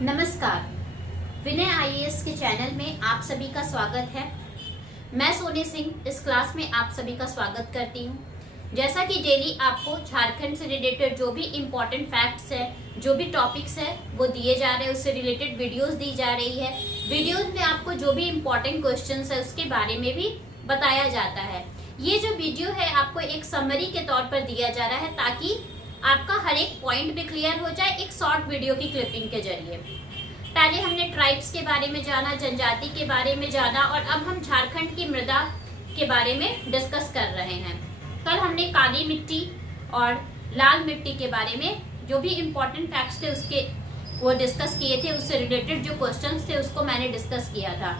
नमस्कार, विनय आईएएस के चैनल में आप सभी का स्वागत है। मैं सोनी सिंह इस क्लास में आप सभी का स्वागत करती हूँ। जैसा कि डेली आपको झारखंड से रिलेटेड जो भी इम्पोर्टेंट फैक्ट्स है, जो भी टॉपिक्स है वो दिए जा रहे हैं, उससे रिलेटेड वीडियोस दी जा रही है। वीडियोस में आपको जो भी इम्पोर्टेंट क्वेश्चंस है उसके बारे में भी बताया जाता है। ये जो वीडियो है आपको एक समरी के तौर पर दिया जा रहा है ताकि आपका हर एक पॉइंट भी क्लियर हो जाए एक शॉर्ट वीडियो की क्लिपिंग के जरिए। पहले हमने ट्राइब्स के बारे में जाना, जनजाति के बारे में जाना और अब हम झारखंड की मृदा के बारे में डिस्कस कर रहे हैं। कल हमने काली मिट्टी और लाल मिट्टी के बारे में जो भी इम्पोर्टेंट फैक्ट्स थे उसके वो डिस्कस किए थे, उससे रिलेटेड जो क्वेश्चंस थे उसको मैंने डिस्कस किया था।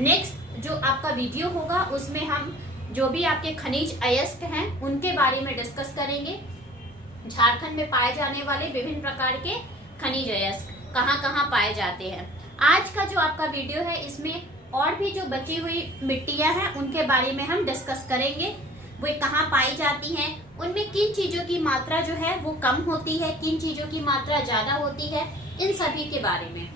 नेक्स्ट जो आपका वीडियो होगा उसमें हम जो भी आपके खनिज अयस्क हैं उनके बारे में डिस्कस करेंगे। झारखंड में पाए जाने वाले विभिन्न प्रकार के खनिज अयस्क कहाँ कहाँ पाए जाते हैं। आज का जो आपका वीडियो है इसमें और भी जो बची हुई मिट्टियां हैं उनके बारे में हम डिस्कस करेंगे। वो कहाँ पाई जाती हैं, उनमें किन चीजों की मात्रा जो है वो कम होती है, किन चीजों की मात्रा ज्यादा होती है, इन सभी के बारे में।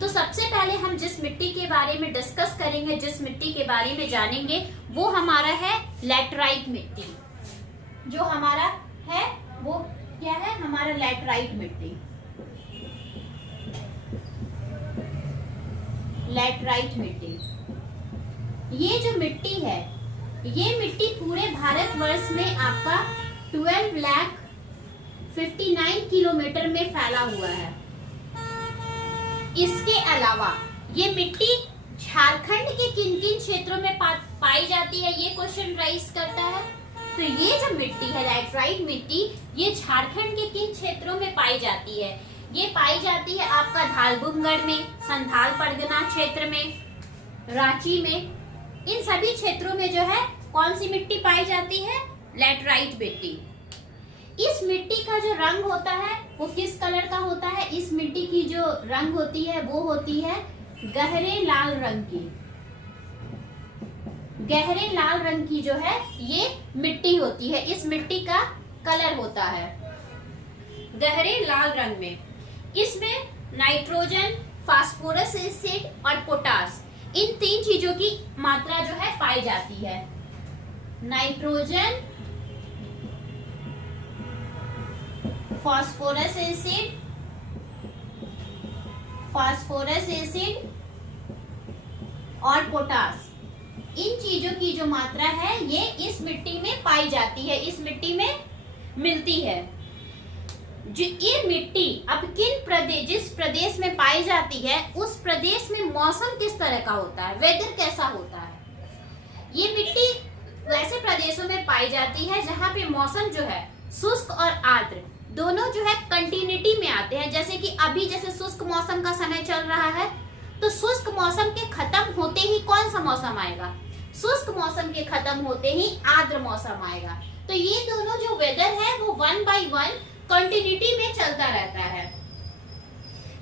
तो सबसे पहले हम जिस मिट्टी के बारे में डिस्कस करेंगे, जिस मिट्टी के बारे में जानेंगे वो हमारा है लैटराइट मिट्टी। जो हमारा है वो क्या है, हमारा लैटराइट मिट्टी। लैटराइट मिट्टी, ये जो मिट्टी है ये मिट्टी पूरे भारतवर्ष में आपका 12,59 किलोमीटर में फैला हुआ है। इसके अलावा ये मिट्टी झारखंड के किन किन क्षेत्रों में पाई जाती है, ये क्वेश्चन राइज करता है। तो ये जो मिट्टी है लैटराइट मिट्टी, ये झारखंड के किन क्षेत्रों में पाई जाती है? ये पाई जाती है आपका ढालबुमगढ़ में, संथाल परगना क्षेत्र में, रांची में। इन सभी क्षेत्रों में जो है कौन सी मिट्टी पाई जाती है? लैटराइट मिट्टी। इस मिट्टी का जो रंग होता है वो किस कलर का होता है? इस मिट्टी की जो रंग होती है वो होती है गहरे लाल रंग की। गहरे लाल रंग की जो है ये मिट्टी होती है। इस मिट्टी का कलर होता है गहरे लाल रंग में। इसमें नाइट्रोजन, फास्फोरस एसिड और पोटास, इन तीन चीजों की मात्रा जो है पाई जाती है। नाइट्रोजन, फास्फोरस एसिड और पोटास, इन चीजों की जो मात्रा है ये इस मिट्टी में पाई जाती है, इस मिट्टी में मिलती है। जो ये मिट्टी अब जिस प्रदेश में पाई जाती है उस प्रदेश में मौसम किस तरह का होता है, वेदर कैसा होता है। ये मिट्टी वैसे प्रदेशों में पाई जाती है जहाँ पे मौसम जो है शुष्क और आर्द्र दोनों जो है कंटिन्यूटी में आते हैं। जैसे कि अभी जैसे शुष्क मौसम का समय चल रहा है तो शुष्क मौसम के खत्म होते ही कौन सा मौसम आएगा? शुष्क मौसम के खत्म होते ही आर्द्र मौसम आएगा। तो ये दोनों जो वेदर है वो 1 by 1 कंटिन्यूटी में चलता रहता है।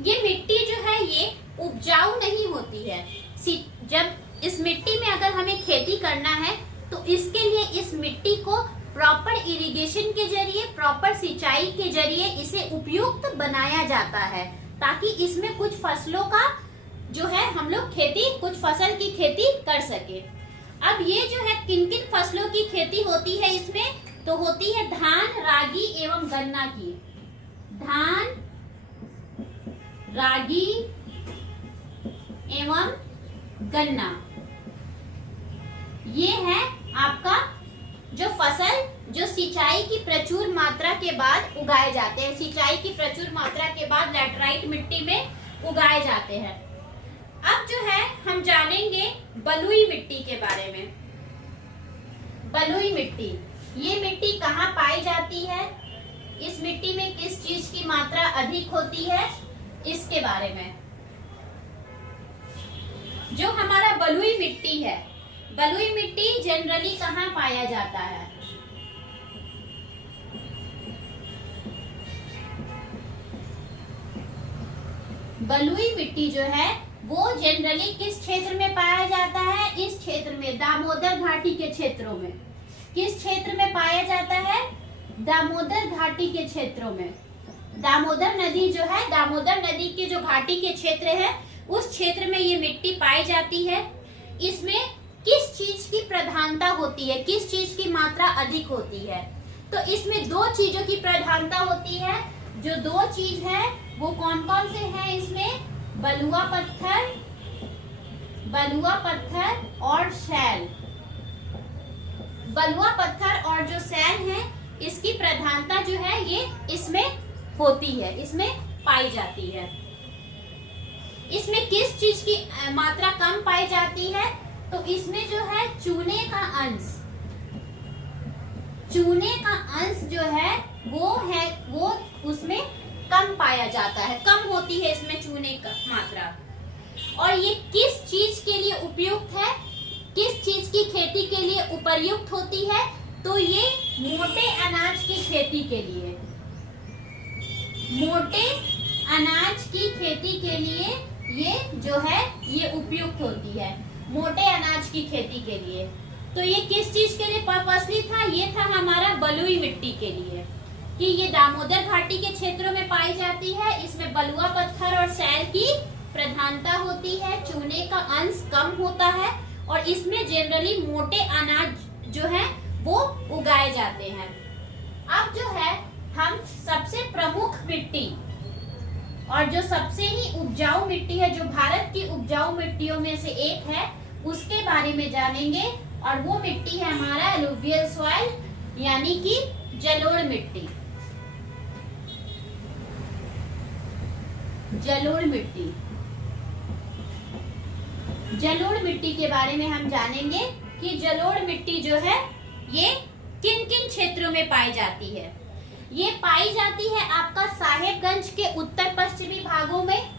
ये मिट्टी जो है ये उपजाऊ नहीं होती है। जब इस मिट्टी में अगर हमें खेती करना है तो इसके लिए इस मिट्टी को प्रॉपर इरिगेशन के जरिए, प्रॉपर सिंचाई के जरिए इसे उपयुक्त बनाया जाता है ताकि इसमें कुछ फसलों का जो है हम लोग कुछ फसल की खेती कर सके। अब ये जो है किन किन फसलों की खेती होती है इसमें, तो होती है धान, रागी एवं गन्ना की। धान, रागी एवं गन्ना, ये है आपका जो फसल जो सिंचाई की प्रचुर मात्रा के बाद उगाए जाते हैं। सिंचाई की प्रचुर मात्रा के बाद लैटराइट मिट्टी में उगाए जाते हैं। अब जो है हम जानेंगे बलुई मिट्टी के बारे में। बलुई मिट्टी, ये मिट्टी कहाँ पाई जाती है, इस मिट्टी में किस चीज की मात्रा अधिक होती है, इसके बारे में। जो हमारा बलुई मिट्टी है, बलुई मिट्टी जनरली कहाँ पाया जाता है? बलुई मिट्टी जो है वो जनरली किस क्षेत्र में पाया जाता है? इस क्षेत्र में, दामोदर घाटी के क्षेत्रों में। किस क्षेत्र में पाया जाता है? दामोदर घाटी के क्षेत्रों में। दामोदर नदी जो है, दामोदर नदी के जो घाटी के क्षेत्र है उस क्षेत्र में ये मिट्टी पाई जाती है। इसमें किस चीज की प्रधानता होती है, किस चीज की मात्रा अधिक होती है? तो इसमें दो चीजों की प्रधानता होती है। जो दो चीज है वो कौन कौन से हैं इसमें? बलुआ पत्थर और शैल। बलुआ पत्थर और जो शैल है इसकी प्रधानता जो है ये इसमें होती है, इसमें पाई जाती है। इसमें किस चीज की मात्रा कम पाई जाती है? तो इसमें जो है चूने का अंश जो है वो उसमें कम पाया जाता है, कम होती है इसमें चूने का मात्रा। और ये किस चीज के लिए उपयुक्त है, किस चीज की खेती के लिए उपयुक्त होती है? तो ये मोटे अनाज की खेती के लिए, मोटे अनाज की खेती के लिए ये जो है ये उपयुक्त होती है, मोटे अनाज की खेती के लिए। तो ये किस चीज के लिए पर्पसली था? ये था हमारा बलुई मिट्टी के लिए, कि ये दामोदर घाटी के क्षेत्रों में पाई जाती है। इसमें बलुआ पत्थर और शैल की प्रधानता होती है, चूने का अंश कम होता है और इसमें जनरली मोटे अनाज जो है वो उगाए जाते हैं। अब जो है हम सबसे प्रमुख मिट्टी और जो सबसे ही उपजाऊ मिट्टी है, जो भारत की उपजाऊ मिट्टियों में से एक है, उसके बारे में जानेंगे। और वो मिट्टी है हमारा एलुवियल सॉइल, यानी कि जलोढ़ मिट्टी। जलोढ़ मिट्टी के बारे में हम जानेंगे कि जलोढ़ मिट्टी जो है ये किन किन क्षेत्रों में पाई जाती है। ये पाई जाती है आपका साहेबगंज के उत्तर पश्चिमी भागों में।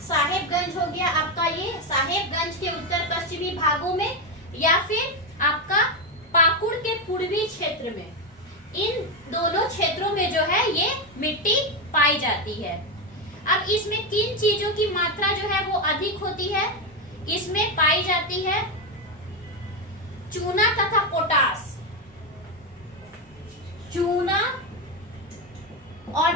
साहेबगंज हो गया आपका, ये साहेबगंज के उत्तर पश्चिमी भागों में, या फिर आपका पाकुड़ के पूर्वी क्षेत्र में। इन दोनों क्षेत्रों में जो है ये मिट्टी पाई जाती है। अब इसमें किन चीजों की मात्रा जो है वो अधिक होती है? इसमें पाई जाती है चूना तथा पोटास। चूना और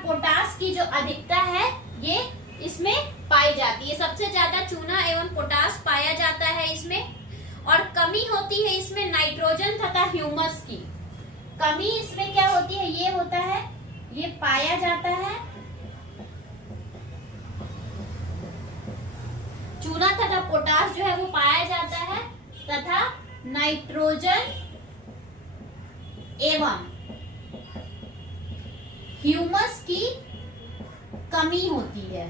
पोटास की जो अधिकता है ये इसमें पाई जाती है। सबसे ज्यादा चूना एवं पोटास पाया जाता है इसमें। और कमी होती है इसमें नाइट्रोजन तथा ह्यूमस की। कमी इसमें क्या होती है? ये होता है, ये पाया जाता है चूना तथा पोटास जो है वो पाया जाता है, तथा नाइट्रोजन एवं ह्यूमस की कमी होती है,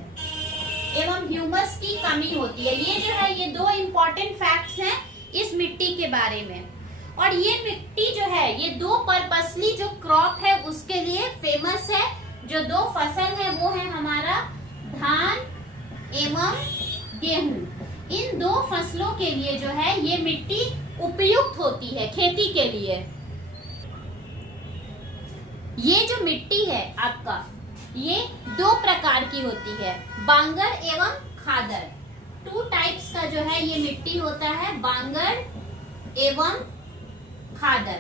ये जो है ये दो इंपॉर्टेंट फैक्ट्स हैं इस मिट्टी के बारे में। और ये मिट्टी जो है ये दो पर्पसली जो क्रॉप है उसके लिए फेमस है। जो दो फसल है वो है हमारा धान एवं गेहूं। इन दो फसलों के लिए जो है ये मिट्टी उपयुक्त होती है खेती के लिए। ये जो मिट्टी है आपका ये दो प्रकार की होती है, बांगर एवं खादर। 2 टाइप्स का जो है ये मिट्टी होता है, बांगर एवं खादर।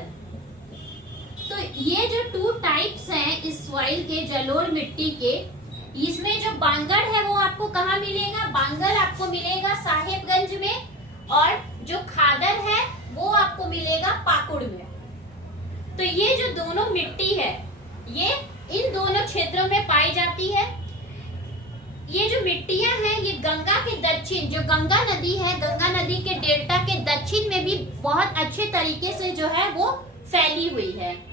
तो ये जो 2 टाइप्स हैं इस सॉइल के, जलोढ़ मिट्टी के, इसमें जो बांगर है वो आपको कहाँ मिलेगा? बांगर आपको मिलेगा साहेबगंज में, और जो खादर है वो आपको मिलेगा पाकुड़ में। तो ये जो दोनों मिट्टी है ये इन दोनों क्षेत्रों में पाई जाती है। ये जो मिट्टियां हैं ये गंगा के दक्षिण, जो गंगा नदी है, गंगा नदी के डेल्टा के दक्षिण में भी बहुत अच्छे तरीके से जो है वो फैली हुई है।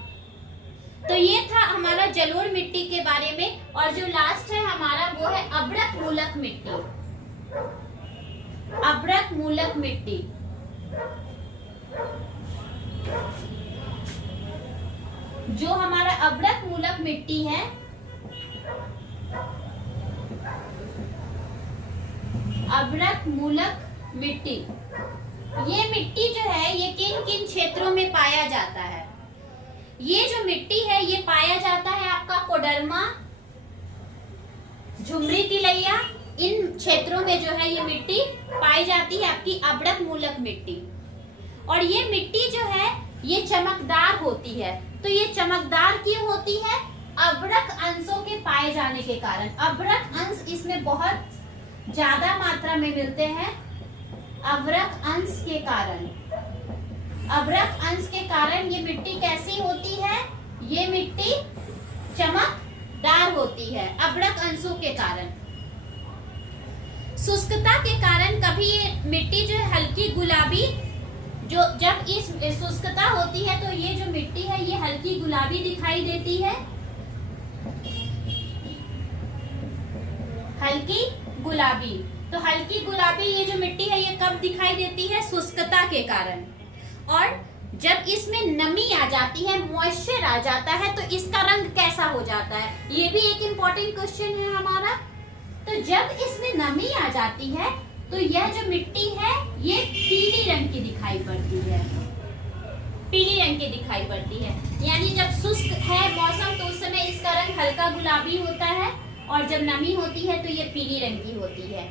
तो ये था हमारा जलोढ़ मिट्टी के बारे में। और जो लास्ट है हमारा वो है अभ्रक मूलक मिट्टी। अभ्रक मूलक मिट्टी जो हमारा अभ्रक मूलक मिट्टी है, अभ्रक मूलक मिट्टी, ये मिट्टी जो है ये किन किन क्षेत्रों में पाया जाता है? ये जो मिट्टी है ये पाया जाता है आपका कोडरमा, झुमरी तिलैया, इन क्षेत्रों में जो है ये मिट्टी पाई जाती है आपकी अभ्रक मूलक मिट्टी। और ये मिट्टी जो है ये चमकदार होती है। तो ये चमकदार क्यों होती है? अभ्रक अंशों के पाए जाने के कारण। अभ्रक अंश इसमें बहुत ज्यादा मात्रा में मिलते हैं। अभ्रक अंश के कारण, अभ्रक अंश के कारण ये मिट्टी कैसी होती है? ये मिट्टी चमकदार होती है अभ्रक अंशों के कारण। शुष्कता के कारण कभी ये मिट्टी जो हल्की गुलाबी, जो जब इस शुष्कता होती है तो ये जो मिट्टी है ये हल्की गुलाबी दिखाई देती है। हल्की गुलाबी, तो हल्की गुलाबी ये जो मिट्टी है ये कब दिखाई देती है? शुष्कता के कारण। और जब इसमें नमी आ जाती है, मॉइस्चर आ जाता है, तो इसका रंग कैसा हो जाता है? ये भी एक इम्पोर्टेंट क्वेश्चन है हमारा। तो जब इसमें नमी आ जाती है तो यह जो मिट्टी है ये पीली रंग की दिखाई पड़ती है। पीली रंग की दिखाई पड़ती है, यानी जब शुष्क है मौसम तो उस समय इसका रंग हल्का गुलाबी होता है, और जब नमी होती है तो ये पीली रंग की होती है।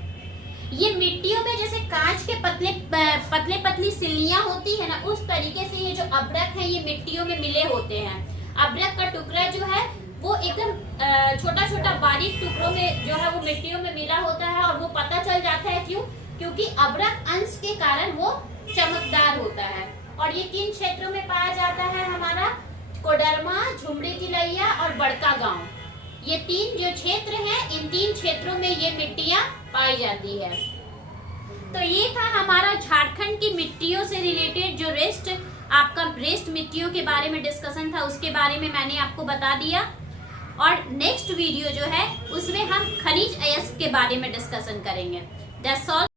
ये मिट्टियों में जैसे कांच के पतले पतली सिल्लियां होती है ना, उस तरीके से ये जो अभ्रक है ये मिट्टियों में मिले होते हैं। अभ्रक का टुकड़ा जो है वो एकदम छोटा छोटा बारीक टुकड़ों में जो है वो मिट्टियों में मिला होता है, और वो पता चल जाता है क्यों? क्योंकि अभ्रक अंश के कारण वो चमकदार होता है। और ये किन क्षेत्रों में पाया जाता है? हमारा कोडरमा, झुमरी तिलैया और बड़का गांव, ये तीन जो क्षेत्र हैं, इन तीन क्षेत्रों में ये मिट्टियां पाई जाती है। तो ये था हमारा झारखंड की मिट्टियों से रिलेटेड जो आपका रेस्ट मिट्टियों के बारे में डिस्कशन था, उसके बारे में मैंने आपको बता दिया। और नेक्स्ट वीडियो जो है उसमें हम खनिज अयस्क के बारे में डिस्कशन करेंगे। That's all.